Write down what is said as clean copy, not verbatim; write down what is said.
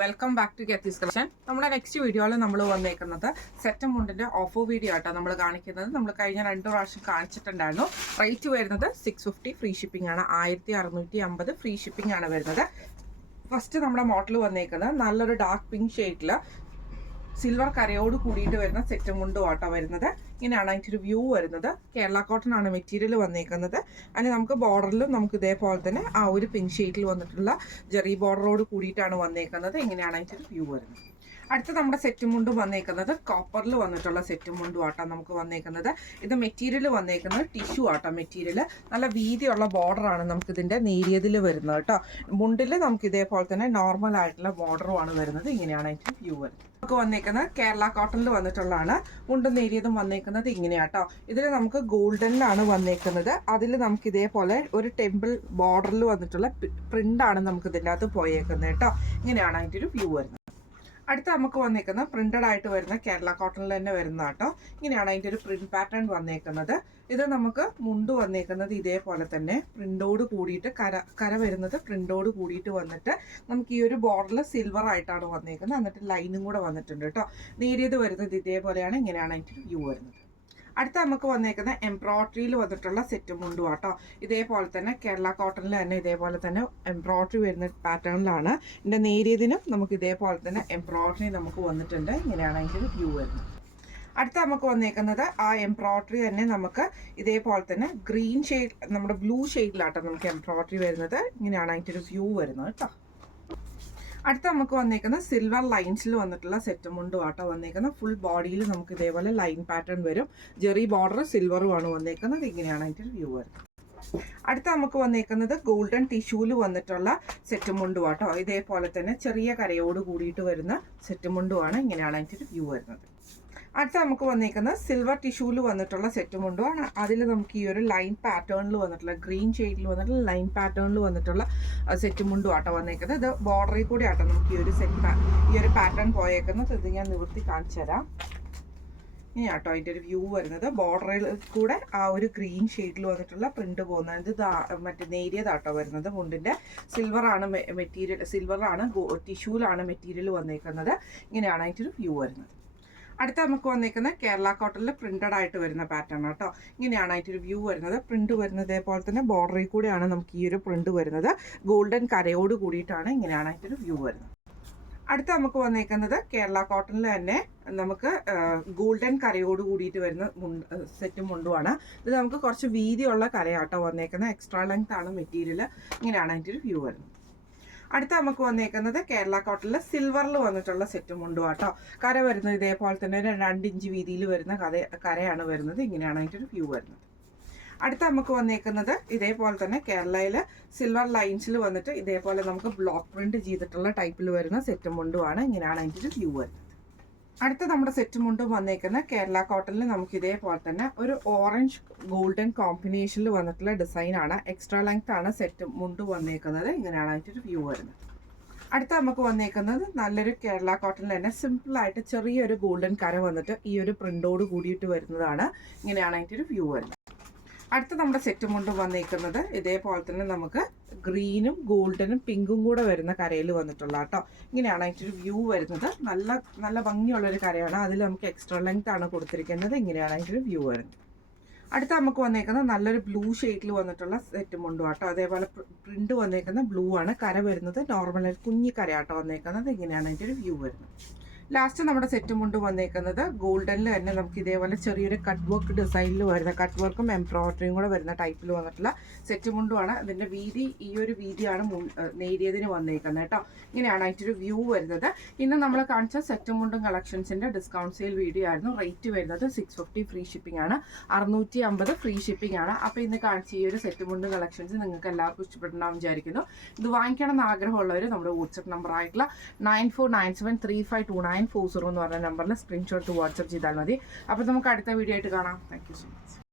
Welcome back to ഗെത്തീസ് collection. നമ്മുടെ next വീഡിയോയിൽ നമ്മൾ വന്നേക്കുന്നത് സെറ്റ് മുണ്ടിന്റെ ഓഫർ വീഡിയോ ആയിട്ടാണ് നമ്മൾ കാണിക്കുന്നത്. നമ്മൾ കഴിഞ്ഞ 2 പ്രാവശ്യം കാണിച്ചിട്ടുണ്ടായിരുന്നു. റേറ്റ് വരുന്നത് 650, ഫ്രീ ഷിപ്പിംഗ് ആണ്. 1650 ഫ്രീ ഷിപ്പിംഗ് ആണ് വരുന്നത്. ഫസ്റ്റ് നമ്മുടെ മോഡൽ വന്നേക്കുന്നത് നല്ലൊരു ഡാർക്ക് പിങ്ക് ഷെയ്ഡിൽ സിൽവർ കരയോട് കൂടിയിട്ട് വരുന്ന സെറ്റ് മുണ്ടും ആട്ടോ വരുന്നത്. ഇങ്ങനെയാണ് അതിൻ്റെ ഒരു വ്യൂ വരുന്നത്. കേരള കോട്ടൺ ആണ് മെറ്റീരിയൽ വന്നേക്കുന്നത്. അതിന് നമുക്ക് ബോർഡറിലും നമുക്ക് ഇതേപോലെ തന്നെ ആ ഒരു പിങ്ക് ഷെയ്ഡിൽ വന്നിട്ടുള്ള ജെറി ബോർഡറോട് കൂടിയിട്ടാണ് വന്നേക്കുന്നത്. ഇങ്ങനെയാണ് അതിൻ്റെ ഒരു വ്യൂ വരുന്നത്. അടുത്ത നമ്മുടെ സെറ്റ് മുണ്ടും വന്നേക്കുന്നത് കോപ്പറിൽ വന്നിട്ടുള്ള സെറ്റ് മുണ്ടും ആട്ടോ നമുക്ക് വന്നേക്കുന്നത്. ഇത് മെറ്റീരിയൽ വന്നേക്കുന്നത് ടിഷ്യൂ ആട്ടോ മെറ്റീരിയൽ. നല്ല വീതിയുള്ള ബോർഡറാണ് നമുക്ക് ഇതിൻ്റെ നേരിയതിൽ വരുന്നത് കേട്ടോ. മുണ്ടിൽ നമുക്ക് ഇതേപോലെ തന്നെ നോർമൽ ആയിട്ടുള്ള ബോർഡറുമാണ് വരുന്നത്. ഇങ്ങനെയാണ് അതിൻ്റെ വ്യൂ വരുന്നത്. നമുക്ക് വന്നേക്കുന്നത് കേരള കോട്ടണിൽ വന്നിട്ടുള്ളതാണ്. മുണ്ടും നേരിയതും വന്നേക്കുന്നത് ഇങ്ങനെയാട്ടോ. ഇതിൽ നമുക്ക് ഗോൾഡനിലാണ് വന്നേക്കുന്നത്. അതിൽ നമുക്ക് ഇതേപോലെ ഒരു ടെമ്പിൾ ബോർഡറിൽ വന്നിട്ടുള്ള പ്രിന്റാണ് നമുക്ക് ഇതിൻ്റെ അകത്ത് പോയേക്കുന്നത് കേട്ടോ. ഇങ്ങനെയാണ് അതിൻ്റെ ഒരു വ്യൂ വരുന്നത്. അടുത്ത നമുക്ക് വന്നേക്കുന്ന പ്രിന്റഡ് ആയിട്ട് വരുന്ന കേരള കോട്ടണിൽ തന്നെ വരുന്ന കേട്ടോ. ഇങ്ങനെയാണ് അതിൻ്റെ ഒരു പ്രിന്റ് പാറ്റേൺ വന്നേക്കുന്നത്. ഇത് നമുക്ക് മുണ്ട് വന്നേക്കുന്നത് ഇതേപോലെ തന്നെ പ്രിന്റോട് കൂടിയിട്ട് കര വരുന്നത് പ്രിന്റോട് കൂടിയിട്ട് വന്നിട്ട് നമുക്ക് ഈ ഒരു ബോർഡറിൽ സിൽവർ ആയിട്ടാണ് വന്നേക്കുന്നത്. എന്നിട്ട് ലൈനും കൂടെ വന്നിട്ടുണ്ട് കേട്ടോ. നേരിയത് വരുന്നത് ഇതേപോലെയാണ്. ഇങ്ങനെയാണ് അതിൻ്റെ വ്യൂ വരുന്നത്. അടുത്ത നമുക്ക് വന്നേക്കുന്ന എംബ്രോയിഡറിയിൽ വന്നിട്ടുള്ള സെറ്റ് മുണ്ടും കേട്ടോ. ഇതേപോലെ തന്നെ കേരള കോട്ടണിൽ തന്നെ ഇതേപോലെ തന്നെ എംബ്രോയിഡറി വരുന്ന പാറ്റേണിലാണ്. ഇതിൻ്റെ നേരിയതിനും നമുക്ക് ഇതേപോലെ തന്നെ എംബ്രോയിഡറി നമുക്ക് വന്നിട്ടുണ്ട്. ഇങ്ങനെയാണ് അതിൻ്റെ വ്യൂ വരുന്നത്. അടുത്ത നമുക്ക് വന്നേക്കുന്നത് ആ എംബ്രോയിഡറി തന്നെ നമുക്ക് ഇതേപോലെ തന്നെ ഗ്രീൻ ഷെയ്ഡ് നമ്മുടെ ബ്ലൂ ഷെയ്ഡിലാട്ടോ നമുക്ക് എംബ്രോയിഡറി വരുന്നത്. ഇങ്ങനെയാണ് അതിൻ്റെ ഒരു വ്യൂ വരുന്നത് കേട്ടോ. അടുത്ത നമുക്ക് വന്നേക്കുന്നത് സിൽവർ ലൈൻസിൽ വന്നിട്ടുള്ള സെറ്റ് മുണ്ടും ആട്ടോ വന്നേക്കുന്നത്. ഫുൾ ബോഡിയിൽ നമുക്ക് ഇതേപോലെ ലൈൻ പാറ്റേൺ വരും. ജെറി ബോർഡർ സിൽവറുമാണ് വന്നേക്കുന്നത്. ഇങ്ങനെയാണ് അതിൻ്റെ വ്യൂ വരുന്നത്. അടുത്ത നമുക്ക് വന്നേക്കുന്നത് ഗോൾഡൻ ടിഷ്യൂല് വന്നിട്ടുള്ള സെറ്റ് മുണ്ടും ആട്ടോ. ഇതേപോലെ തന്നെ ചെറിയ കരയോട് കൂടിയിട്ട് വരുന്ന സെറ്റ് മുണ്ടുമാണ്. ഇങ്ങനെയാണ് അതിൻ്റെ വ്യൂ വരുന്നത്. അടുത്ത നമുക്ക് വന്നേക്കുന്നത് സിൽവർ ടിഷ്യൂല് വന്നിട്ടുള്ള സെറ്റ് മുണ്ടുമാണ്. അതിൽ നമുക്ക് ഈ ഒരു ലൈൻ പാറ്റേണിൽ വന്നിട്ടുള്ള ഗ്രീൻ ഷെയ്ഡിൽ വന്നിട്ടുള്ള ലൈൻ പാറ്റേണിൽ വന്നിട്ടുള്ള സെറ്റ് മുണ്ടും ആട്ടോ വന്നേക്കുന്നത്. ഇത് ബോർഡറിൽ കൂടി ആട്ടോ നമുക്ക് ഈ ഒരു പാറ്റേൺ പോയേക്കുന്നത്. ഇത് ഞാൻ നിവർത്തി കാണിച്ചു തരാം. ഇനിയാട്ടോ അതിൻ്റെ ഒരു വ്യൂ വരുന്നത്. ബോർഡറിൽ കൂടെ ആ ഒരു ഗ്രീൻ ഷെയ്ഡിൽ വന്നിട്ടുള്ള പ്രിന്റ് പോകുന്നത്. ഇത് മറ്റേ നേരിയതാട്ടോ വരുന്നത്. മുണ്ടിൻ്റെ സിൽവറാണ് മെറ്റീരിയൽ, സിൽവറാണ് ടിഷ്യൂലാണ് മെറ്റീരിയൽ വന്നേക്കുന്നത്. ഇങ്ങനെയാണ് അതിൻ്റെ ഒരു വ്യൂ വരുന്നത്. അടുത്ത നമുക്ക് വന്നേക്കുന്നത് കേരള കോട്ടണിൽ പ്രിന്റഡ് ആയിട്ട് വരുന്ന പാറ്റേൺ കേട്ടോ. ഇങ്ങനെയാണ് അതിൻ്റെ ഒരു വ്യൂ വരുന്നത്. പ്രിന്റ് വരുന്നത് ഇതേപോലെ തന്നെ ബോർഡറിൽ കൂടെയാണ് നമുക്ക് ഈ ഒരു പ്രിന്റ് വരുന്നത്. ഗോൾഡൻ കരയോട് കൂടിയിട്ടാണ്. ഇങ്ങനെയാണ് അതിൻ്റെ ഒരു വ്യൂ വരുന്നത്. അടുത്ത നമുക്ക് വന്നേക്കുന്നത് കേരള കോട്ടണിൽ തന്നെ നമുക്ക് ഗോൾഡൻ കരയോട് കൂടിയിട്ട് വരുന്ന സെറ്റ് മുണ്ടുമാണ്. ഇത് നമുക്ക് കുറച്ച് വീതിയുള്ള കരയാട്ടോ വന്നേക്കുന്നത്. എക്സ്ട്രാ ലെങ്ത് ആണ് മെറ്റീരിയൽ. ഇങ്ങനെയാണ് അതിൻ്റെ ഒരു വ്യൂ വരുന്നത്. അടുത്ത നമുക്ക് വന്നേക്കുന്നത് കേരള കോട്ടണിൽ സിൽവറിൽ വന്നിട്ടുള്ള സെറ്റ് മുണ്ടും ആട്ടോ. കര വരുന്നത് ഇതേപോലെ തന്നെ 2 ഇഞ്ച് വീതിയിൽ വരുന്ന കരയാണ് വരുന്നത്. ഇങ്ങനെയാണ് അതിൻ്റെ ഒരു വ്യൂ വരുന്നത്. അടുത്ത നമുക്ക് വന്നേക്കുന്നത് ഇതേപോലെ തന്നെ കേരളയിൽ സിൽവർ ലൈൻസിൽ വന്നിട്ട് ഇതേപോലെ നമുക്ക് ബ്ലോക്ക് പ്രിന്റ് ചെയ്തിട്ടുള്ള ടൈപ്പിൽ വരുന്ന സെറ്റ് മുണ്ടുമാണ്. ഇങ്ങനെയാണ് അതിൻ്റെ ഒരു വ്യൂ വരുന്നത്. അടുത്ത നമ്മുടെ സെറ്റ് മുണ്ടും വന്നേക്കുന്ന കേരള കോട്ടണിൽ നമുക്ക് ഇതേപോലെ തന്നെ ഒരു ഓറഞ്ച് ഗോൾഡൻ കോമ്പിനേഷനിൽ വന്നിട്ടുള്ള ഡിസൈനാണ്. എക്സ്ട്രാ ലെങ്ത് ആണ് സെറ്റ് മുണ്ട് വന്നേക്കുന്നത്. ഇങ്ങനെയാണ് അതിൻ്റെ ഒരു വ്യൂ വരുന്നത്. അടുത്ത നമുക്ക് വന്നേക്കുന്നത് നല്ലൊരു കേരള കോട്ടണിൽ തന്നെ സിമ്പിളായിട്ട് ചെറിയൊരു ഗോൾഡൻ കര വന്നിട്ട് ഈ ഒരു പ്രിന്റോട് കൂടിയിട്ട് വരുന്നതാണ്. ഇങ്ങനെയാണ് അതിൻ്റെ ഒരു വ്യൂ വരുന്നത്. അടുത്ത നമ്മുടെ സെറ്റ് മുണ്ടും വന്നേക്കുന്നത് ഇതേപോലെ തന്നെ നമുക്ക് ഗ്രീനും ഗോൾഡനും പിങ്കും കൂടെ വരുന്ന കരയിൽ വന്നിട്ടുള്ള കേട്ടോ. ഇങ്ങനെയാണ് അതിൻ്റെ ഒരു വ്യൂ വരുന്നത്. നല്ല ഭംഗിയുള്ളൊരു കരയാണ്. അതിൽ നമുക്ക് എക്സ്ട്രാ ലെങ്ത് ആണ് കൊടുത്തിരിക്കുന്നത്. ഇങ്ങനെയാണ് അതിൻ്റെ ഒരു വ്യൂ വരുന്നത്. അടുത്ത നമുക്ക് വന്നേക്കുന്നത് നല്ലൊരു ബ്ലൂ ഷെയ്ഡിൽ വന്നിട്ടുള്ള സെറ്റ് മുണ്ടും കേട്ടോ. അതേപോലെ പ്രിന്റ് വന്നേക്കുന്ന ബ്ലൂ ആണ്. കര വരുന്നത് നോർമൽ കുഞ്ഞി കരയാട്ടോ വന്നേക്കുന്നത്. ഇങ്ങനെയാണ് അതിൻ്റെ ഒരു വ്യൂ വരുന്നത്. ലാസ്റ്റ് നമ്മുടെ സെറ്റ് മുണ്ട് വന്നേക്കുന്നത് ഗോൾഡനിൽ തന്നെ നമുക്ക് ഇതേപോലെ ചെറിയൊരു കട്ട് വർക്ക് ഡിസൈനിൽ വരുന്ന കട്ട് വർക്കും എംബ്രോയിഡറിയും കൂടെ വരുന്ന ടൈപ്പിൽ വന്നിട്ടുള്ള സെറ്റ് മുണ്ടുമാണ്. അതിൻ്റെ വീതി ഈ ഒരു വീതിയാണ് നേരിയതിന് വന്നേക്കുന്നത് കേട്ടോ. ഇങ്ങനെയാണ് അതിൻ്റെ ഒരു വ്യൂ വരുന്നത്. ഇന്ന് നമ്മൾ കാണിച്ച സെറ്റ് മുണ്ടും കളക്ഷൻസിൻ്റെ ഡിസ്കൗണ്ട് സെയിൽ വീഡിയോ ആയിരുന്നു. റേറ്റ് വരുന്നത് 650 ഫ്രീ ഷിപ്പിംഗ് ആണ്. 650 ഫ്രീ ഷിപ്പിംഗ് ആണ്. അപ്പോൾ ഇന്ന് കാണിച്ച ഈ ഒരു സെറ്റ് മുണ്ടും കളക്ഷൻസ് നിങ്ങൾക്ക് എല്ലാവർക്കും ഇഷ്ടപ്പെടണമെന്ന് വിചാരിക്കുന്നു. ഇത് വാങ്ങിക്കണം എന്ന് ആഗ്രഹമുള്ളവർ നമ്മുടെ വാട്സപ്പ് നമ്പർ ആയിട്ടുള്ള 9497352940 എന്ന് പറഞ്ഞ നമ്പറിൽ സ്ക്രീൻഷോട്ട് വാട്സപ്പ് ചെയ്താൽ മതി. അപ്പോൾ നമുക്ക് അടുത്ത വീഡിയോ ആയിട്ട് കാണാം. Thank you so much.